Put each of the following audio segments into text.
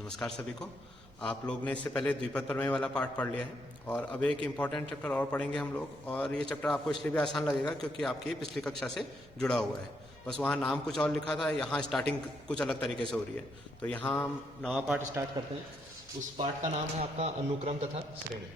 नमस्कार सभी को। आप लोग ने इससे पहले द्विपद प्रमेय वाला पार्ट पढ़ लिया है और अब एक इम्पॉर्टेंट चैप्टर और पढ़ेंगे हम लोग। और ये चैप्टर आपको इसलिए भी आसान लगेगा क्योंकि आपकी पिछली कक्षा से जुड़ा हुआ है। बस वहाँ नाम कुछ और लिखा था, यहाँ स्टार्टिंग कुछ अलग तरीके से हो रही है। तो यहाँ हम नवा पार्ट स्टार्ट करते हैं। उस पार्ट का नाम है आपका अनुक्रम तथा श्रेणी।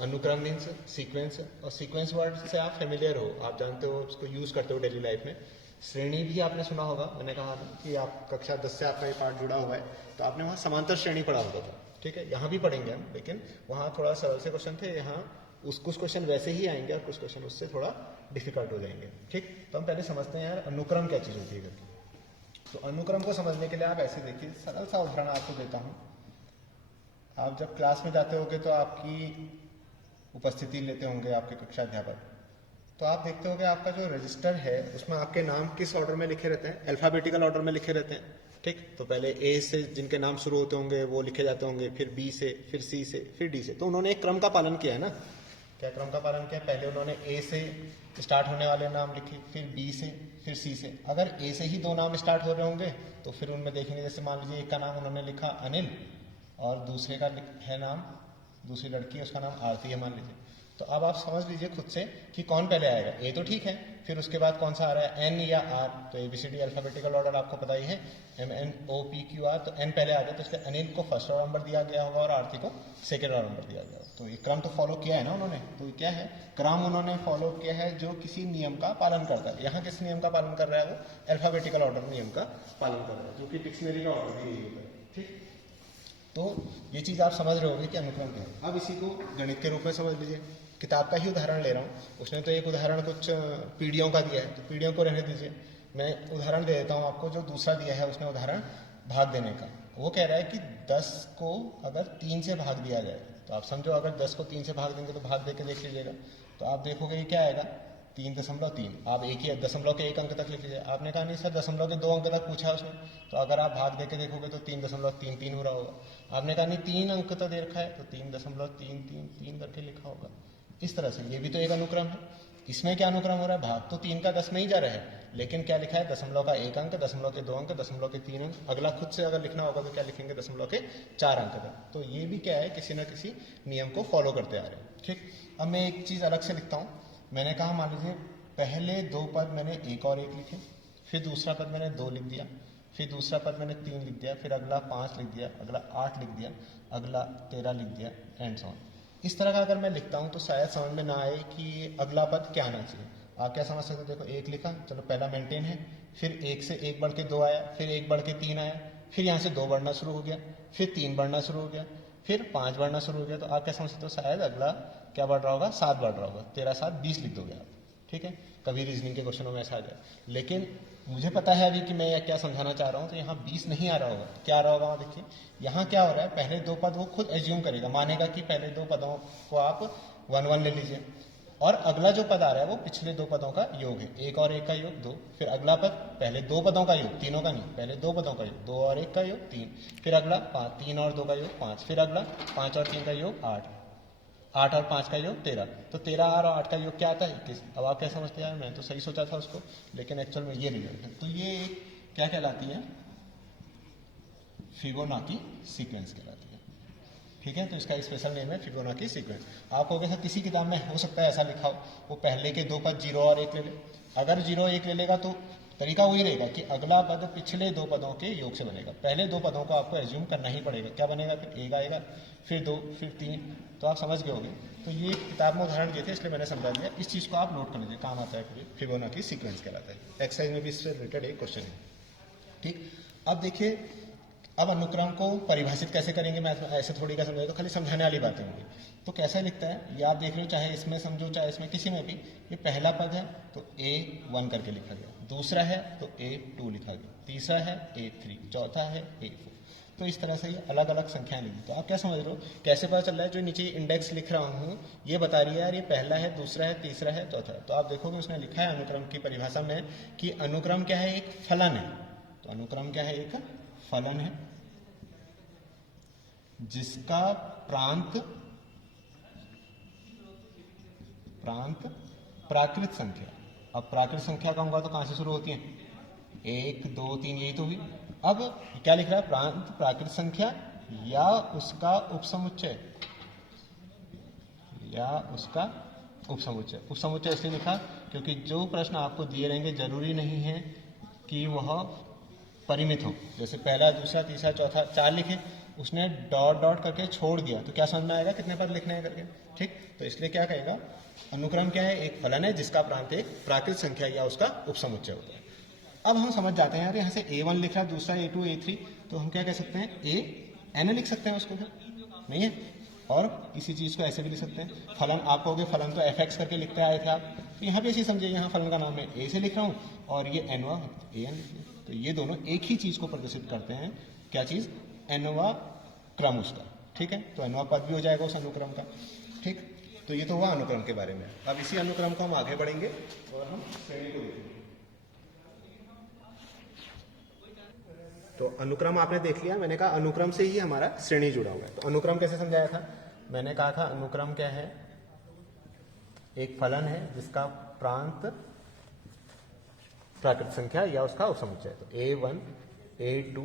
अनुक्रम मीन्स सीक्वेंस, और सीक्वेंस वर्ड से आप फेमिलियर हो, आप जानते हो, उसको यूज़ करते हो डेली लाइफ में। श्रेणी भी आपने सुना होगा, मैंने कहा कि आप कक्षा 10 से आपका ये पार्ट जुड़ा हुआ है, तो आपने वहाँ समांतर श्रेणी पढ़ा होता था। ठीक है, यहाँ भी पढ़ेंगे हम, लेकिन वहाँ थोड़ा सरल से क्वेश्चन थे, यहाँ कुछ क्वेश्चन वैसे ही आएंगे और कुछ क्वेश्चन उससे थोड़ा डिफिकल्ट हो जाएंगे। ठीक, तो हम पहले समझते हैं यार अनुक्रम क्या चीज़ होती है करके। तो अनुक्रम को समझने के लिए आप ऐसे देखिए, सरल सा उदाहरण आपको देता हूँ। आप जब क्लास में जाते होंगे तो आपकी उपस्थिति लेते होंगे आपके कक्षा अध्यापक, तो आप देखते होंगे आपका जो रजिस्टर है उसमें आपके नाम किस ऑर्डर में लिखे रहते हैं, अल्फाबेटिकल ऑर्डर में लिखे रहते हैं। ठीक, तो पहले ए से जिनके नाम शुरू होते होंगे वो लिखे जाते होंगे, फिर बी से, फिर सी से, फिर डी से। तो उन्होंने एक क्रम का पालन किया है ना। क्या क्रम का पालन किया? पहले उन्होंने ए से स्टार्ट होने वाले नाम लिखे, फिर बी से, फिर सी से। अगर ए से ही दो नाम स्टार्ट हो रहे होंगे तो फिर उनमें देखेंगे, जैसे मान लीजिए एक का नाम उन्होंने लिखा अनिल और दूसरे का है नाम, दूसरी लड़की है उसका नाम आरती है मान लीजिए। तो अब आप समझ लीजिए खुद से कि कौन पहले आएगा। ए तो ठीक है, फिर उसके बाद कौन सा आ रहा है, एन या आर। तो एबीसीडी अल्फाबेटिकल ऑर्डर आपको पता ही है, M N O P Q R. तो एन पहले आ गया, तो इसलिए अनिल को फर्स्ट ऑर्डर नंबर दिया गया होगा और आरती को सेकेंड ऑर्डर नंबर दिया गया होगा। तो ये क्रम तो फॉलो किया है ना उन्होंने। तो क्या है, क्रम उन्होंने फॉलो किया है जो किसी नियम का पालन करता है। यहाँ किस नियम का पालन कर रहा है? वो अल्फाबेटिकल ऑर्डर नियम का पालन कर रहा है, जो कि डिक्शनरी का ऑर्डर भी यही होता है। ठीक, तो ये चीज़ आप समझ रहे होगे कि अनुक्रम क्या है। अब इसी को गणित के रूप में समझ लीजिए। किताब का ही उदाहरण ले रहा हूँ, उसने तो एक उदाहरण कुछ पीढ़ियों का दिया है, तो पीढ़ियों को रहने दीजिए। मैं उदाहरण दे देता हूँ आपको, जो दूसरा दिया है उसने उदाहरण भाग देने का। वो कह रहा है कि 10 को अगर 3 से भाग दिया जाए, तो आप समझो अगर 10 को 3 से भाग देंगे तो भाग दे के देख लीजिएगा। तो आप देखोगे ये क्या आएगा, 3.3। आप एक ही दशमलव के 1 अंक तक लिख लीजिए। आपने कहा नहीं सर दशमलव के 2 अंक तक पूछा उसने, तो अगर आप भाग दे के देखोगे तो 3.33 हो रहा होगा। आपने कहा नहीं 3 अंक तो दे रखा है, तो 3.333 करके लिखा होगा। इस तरह से ये भी तो एक अनुक्रम है। इसमें क्या अनुक्रम हो रहा है, भाग तो 3 का 10 में ही जा रहा है, लेकिन क्या लिखा है, दशमलव का 1 अंक, दशमलव के 2 अंक, दशमलव के 3 अंक। अगला खुद से अगर लिखना होगा तो क्या लिखेंगे, दशमलव के 4 अंक तक। तो ये भी क्या है, किसी न किसी नियम को फॉलो करते आ रहे हैं। ठीक, अब मैं एक चीज़ अलग से लिखता हूँ। मैंने कहा मान लीजिए पहले 2 पद मैंने 1 और 1 लिखे, फिर दूसरा पद मैंने 2 लिख दिया, फिर दूसरा पद मैंने 3 लिख दिया, फिर अगला 5 लिख दिया, अगला 8 लिख दिया, अगला 13 लिख दिया, एंड सो ऑन। इस तरह का अगर मैं लिखता हूँ तो शायद समझ में ना आए कि अगला पद क्या आना चाहिए। आप क्या समझ सकते हो, देखो 1 लिखा, चलो पहला मेंटेन है, फिर 1 से 1 बढ़ के 2 आया, फिर 1 बढ़ के 3 आया, फिर यहाँ से 2 बढ़ना शुरू हो गया, फिर 3 बढ़ना शुरू हो गया, फिर 5 बढ़ना शुरू हो गया। तो आप क्या समझ सकते हो, शायद अगला क्या बढ़ रहा होगा, 7 बढ़ रहा होगा। 13 7 20 लिख दोगे आप। ठीक है, कभी रीजनिंग के क्वेश्चनों में ऐसा आ जाए। लेकिन मुझे पता है अभी कि मैं क्या समझाना चाह रहा हूँ, तो यहाँ 20 नहीं आ रहा होगा। क्या आ रहा होगा वहाँ देखिए, यहाँ क्या हो रहा है, पहले 2 पद वो खुद एज्यूम करेगा, मानेगा कि पहले 2 पदों को आप 1 1 ले लीजिए, और अगला जो पद आ रहा है वो पिछले 2 पदों का योग है। 1 और 1 का योग 2, फिर अगला पद पहले 2 पदों का योग, तीनों का नहीं, पहले 2 पदों का योग, 2 और 1 का योग 3, फिर अगला 3 और 2 का योग 5, फिर अगला 5 और 3 का योग 8, 8 और 5 का योग 13। तो 13 और 8 का योग क्या आता है, 21। अब आप क्या समझते हैं, मैं तो सही सोचा था उसको, लेकिन एक्चुअल में ये रिजल्ट है। तो ये क्या कहलाती है, फिबोनाची सीक्वेंस कहलाती है। ठीक है, तो इसका स्पेशल नेम है फिबोनाची सीक्वेंस। आप कहोगे सर किसी किताब में हो सकता है ऐसा लिखा हो, वो पहले के 2 पद 0 और 1 ले ले। अगर 0 1 ले लेगा तो तरीका वही रहेगा कि अगला पद पिछले 2 पदों के योग से बनेगा। पहले 2 पदों को आपको एज्यूम करना ही पड़ेगा। क्या बनेगा, फिर 1 आएगा, फिर 2, फिर 3। तो आप समझ गए होंगे। तो ये किताब में उदाहरण दिए थे इसलिए मैंने समझा दिया। इस चीज़ को आप नोट कर लीजिए, काम आता है। फिबोनाची सीक्वेंस कहलाता है। एक्सरसाइज में भी इससे रिलेटेड एक क्वेश्चन है। ठीक, अब देखिए, अब अनुक्रम को परिभाषित कैसे करेंगे, मैं ऐसे थोड़ी का समझाया, तो खाली समझाने वाली बातें होंगी। तो कैसे लिखता है ये आप देख रहे हो, चाहे इसमें समझो चाहे इसमें, किसी में भी। ये पहला पद है तो A1 करके लिखा गया, दूसरा है तो A2 लिखा गया, तीसरा है A3, चौथा है A4। तो इस तरह से ये अलग अलग संख्याएं लिखी। तो आप क्या समझ रहे हो, कैसे पता चल रहा है, जो नीचे इंडेक्स लिख रहा हूँ ये बता रही है यार ये पहला है, दूसरा है, तीसरा है, चौथा है। तो आप देखोगे उसने लिखा है अनुक्रम की परिभाषा में कि अनुक्रम क्या है, एक फलन है। तो अनुक्रम क्या है, एक फलन है जिसका प्रांत प्राकृत संख्या। अब प्राकृत संख्या कहूंगा तो कहां से शुरू होती है, 1 2 3, यही तो हुई। अब क्या लिख रहा है, प्रांत प्राकृत संख्या या उसका उपसमुच्चय, या उसका उपसमुच्चय। उपसमुच्चय इसलिए लिखा क्योंकि जो प्रश्न आपको दिए रहेंगे जरूरी नहीं है कि वह परिमित हो। जैसे पहला, दूसरा, तीसरा, चौथा 4 लिखे, उसने डॉट डॉट करके छोड़ दिया तो क्या समझ में आएगा कितने पद लिखने हैं करके, ठीक। तो इसलिए क्या कहेगा, अनुक्रम क्या है, एक फलन है जिसका प्रांत एक प्राकृत संख्या या उसका उपसमुच्चय होता है। अब हम समझ जाते हैं यार, यहाँ से A1 लिख रहा है, दूसरा A2, A3, तो हम क्या कह सकते हैं, AN लिख सकते हैं उसको, फिर नहीं है। और इसी चीज को ऐसे भी लिख सकते हैं, फलन आप कहोगे फलन तो fx करके लिखते आए थे आप, तो यहाँ भी ऐसे समझिए, यहाँ फलन का नाम है A से लिख रहा हूँ और ये nवा AN, तो ये दोनों एक ही चीज को प्रदर्शित करते हैं, क्या चीज, nवा क्रम उसका, ठीक है। तो nवा पद भी हो जाएगा उस अनुक्रम का, ठीक। तो ये तो हुआ अनुक्रम के बारे में। अब इसी अनुक्रम को हम आगे बढ़ेंगे और हम श्रेणी को देखेंगे। तो अनुक्रम आपने देख लिया, मैंने कहा अनुक्रम से ही हमारा श्रेणी जुड़ा हुआ है। तो अनुक्रम कैसे समझाया था, मैंने कहा था अनुक्रम क्या है, एक फलन है जिसका प्रांत प्राकृत संख्या या उसका उपसमुच्चय। तो A1, A2,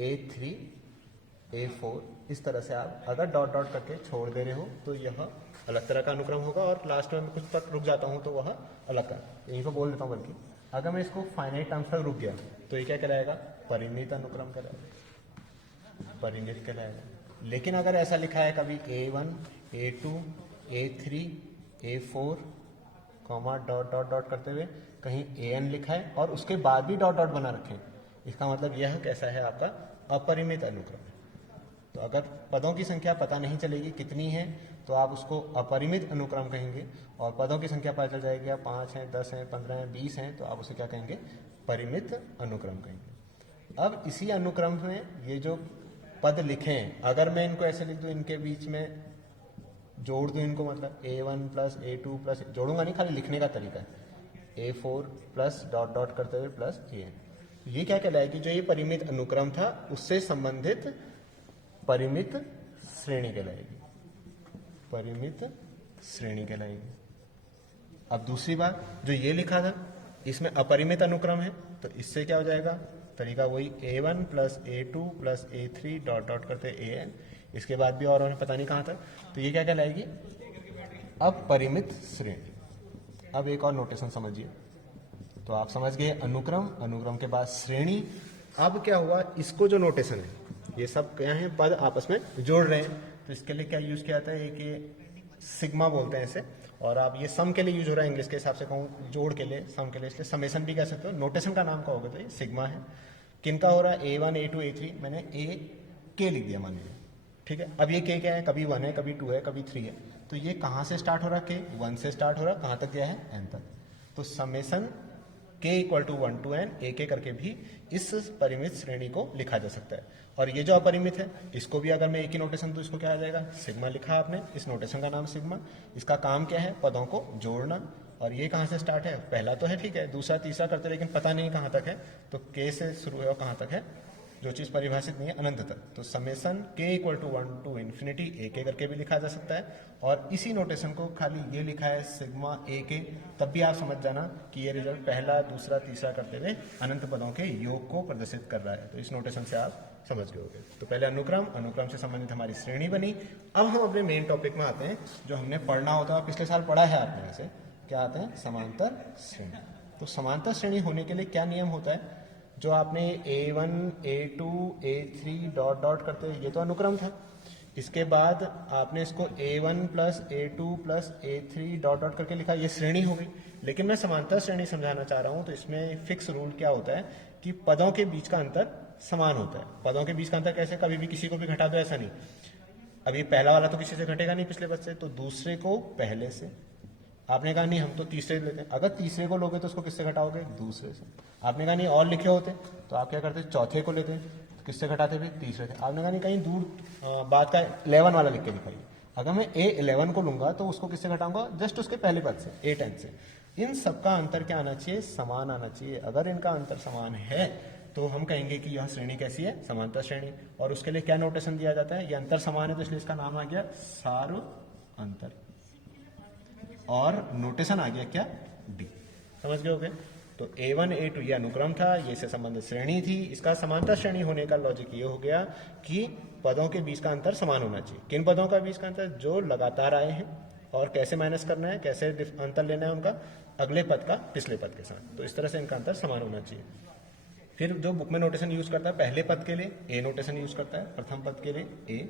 A3, A4, इस तरह से आप अगर डॉट डॉट करके छोड़ दे रहे हो तो यह अलग तरह का अनुक्रम होगा, और लास्ट में कुछ तक रुक जाता हूं तो वह अलग का, यहीं पर बोल देता हूं। बल्कि अगर मैं इसको फाइनाइट टर्म्स तक रुक गया तो ये क्या कहलाएगा, परिमित अनुक्रम कहलाएगा, परिमित कहलाएगा। लेकिन अगर ऐसा लिखा है कभी A1, A2, A3, A4, dot dot dot करते हुए कहीं AN लिखा है और उसके बाद भी डॉट डॉट बना रखे हैं, इसका मतलब यह कैसा है, आपका अपरिमित अनुक्रम है। तो अगर पदों की संख्या पता नहीं चलेगी कितनी है तो आप उसको अपरिमित अनुक्रम कहेंगे, और पदों की संख्या पता चल जाएगी, 5 हैं, 10 हैं, 15 हैं, 20 हैं, तो आप उसे क्या कहेंगे, परिमित अनुक्रम कहेंगे। अब इसी अनुक्रम में ये जो पद लिखे हैं, अगर मैं इनको ऐसे लिख दूं, इनके बीच में जोड़ दूं इनको, मतलब A1 प्लस A2 प्लस, जोड़ूंगा नहीं, खाली लिखने का तरीका है, A4 प्लस डॉट डॉट करते हुए प्लस AN, ये क्या कहलाएगी, जो ये परिमित अनुक्रम था उससे संबंधित परिमित श्रेणी कहलाएगी, परिमित श्रेणी कहलाएगी। अब दूसरी बात, जो ये लिखा था इसमें अपरिमित अनुक्रम है, तो इससे क्या हो जाएगा, तरीका वही, A1 plus A2 plus A3 dot dot करते AN, इसके बाद भी और पता नहीं कहां तक, तो ये क्या कहलाएगी, अपरिमित श्रेणी। अब एक और नोटेशन समझिए, तो आप समझ गए अनुक्रम, अनुक्रम के बाद श्रेणी। अब क्या हुआ, इसको जो नोटेशन है, ये सब क्या है, पद आपस में जोड़ रहे हैं, तो इसके लिए क्या यूज किया जाता है, एक ये सिग्मा बोलते हैं इसे, और आप ये सम के लिए यूज हो रहा है, इंग्लिश के हिसाब से कहूँ जोड़ के लिए, सम के लिए, इसलिए समेशन भी कह सकते हो। नोटेशन का नाम कहोगे तो ये सिग्मा है। किनका हो रहा है, A1, A2, A3, मैंने A लिख दिया मान लीजिए, ठीक है। अब ये K क्या है, कभी 1 है, कभी 2 है, कभी 3 है, तो ये कहाँ से स्टार्ट हो रहा है, K 1 से स्टार्ट हो रहा है, कहाँ तक गया है, N तक। तो summation K equal to 1 to N AK करके भी इस परिमित श्रेणी को लिखा जा सकता है। और ये जो अपरिमित है, इसको भी अगर मैं एक ही नोटेशन दूं, इसको क्या आ जाएगा, सिग्मा लिखा आपने, इस नोटेशन का नाम सिग्मा। इसका काम क्या है, पदों को जोड़ना। और ये कहाँ से स्टार्ट है, पहला तो है, ठीक है, दूसरा तीसरा करते, लेकिन पता नहीं कहाँ तक है, तो K से शुरू है और कहाँ तक है, जो चीज परिभाषित नहीं है, अनंत तक। तो summation K equal to 1 to infinity AK करके भी लिखा जा सकता है। और इसी नोटेशन को खाली ये लिखा है सिग्मा AK, तब भी आप समझ जाना कि ये रिजल्ट पहला, दूसरा, तीसरा करते हुए अनंत पदों के योग को प्रदर्शित कर रहा है। तो इस नोटेशन से आप समझ गए होंगे। तो पहले अनुक्रम, अनुक्रम से संबंधित हमारी श्रेणी बनी। अब हम अपने मेन टॉपिक में आते हैं, जो हमने पढ़ना होता है, पिछले साल पढ़ा है आपने, ऐसे क्या आते हैं, समांतर श्रेणी। तो समांतर श्रेणी होने के लिए क्या नियम होता है, जो आपने A1, A2, A3 dot dot करते, ये तो अनुक्रम था। इसके बाद आपने इसको A1 plus A2 plus A3 dot dot करके लिखा, ये श्रेणी हो गई। लेकिन मैं समांतर श्रेणी समझाना चाह रहा हूं, तो इसमें फिक्स रूल क्या होता है कि पदों के बीच का अंतर समान होता है। पदों के बीच का अंतर कैसे, कभी भी किसी को भी घटा दो, ऐसा नहीं। अभी पहला वाला तो किसी से घटेगा नहीं पिछले पद से, तो दूसरे को पहले से। आपने कहा नहीं हम तो तीसरे लेते हैं, अगर तीसरे को लोगे तो उसको किससे घटाओगे, दूसरे से। आपने कहा नहीं और लिखे होते तो आप क्या करते, चौथे को लेते हैं, किससे घटाते फिर, तीसरे से। आपने कहा नहीं कहीं दूर बात का 11 वाला लिख के दिखाइए, अगर मैं A11 को लूंगा तो उसको किससे घटाऊंगा, जस्ट उसके पहले पद से, A10 से। इन सबका अंतर क्या आना चाहिए, समान आना चाहिए। अगर इनका अंतर समान है तो हम कहेंगे कि यह श्रेणी कैसी है, समांतर श्रेणी। और उसके लिए क्या नोटेशन दिया जाता है, ये अंतर समान है तो इसलिए इसका नाम आ गया सार्व अंतर, और नोटेशन आ गया क्या, D। समझ गए होगे। तो A1 A2 ये अनुक्रम था, ये से संबंधित श्रेणी थी। इसका समांतर श्रेणी होने का लॉजिक ये हो गया कि पदों के बीच का अंतर समान होना चाहिए। किन पदों का बीच का अंतर? जो लगातार आए हैं। और कैसे माइनस करना है, कैसे अंतर लेना है उनका? अगले पद का पिछले पद के साथ। तो इस तरह से इनका अंतर समान होना चाहिए। फिर जो बुक में नोटेशन यूज करता है, पहले पद के लिए ए नोटेशन यूज करता है, प्रथम पद के लिए ए,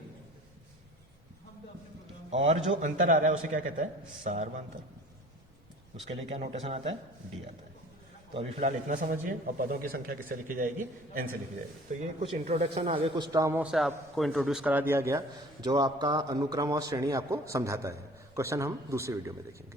और जो अंतर आ रहा है उसे क्या कहता है? सार्वंतर। उसके लिए क्या नोटेशन आता है? डी आता है। तो अभी फिलहाल इतना समझिए, और पदों की संख्या किससे लिखी जाएगी? एन से लिखी जाएगी। तो ये कुछ इंट्रोडक्शन, आगे कुछ टर्मों से आपको इंट्रोड्यूस करा दिया गया जो आपका अनुक्रम और श्रेणी आपको समझाता है। क्वेश्चन हम दूसरी वीडियो में देखेंगे।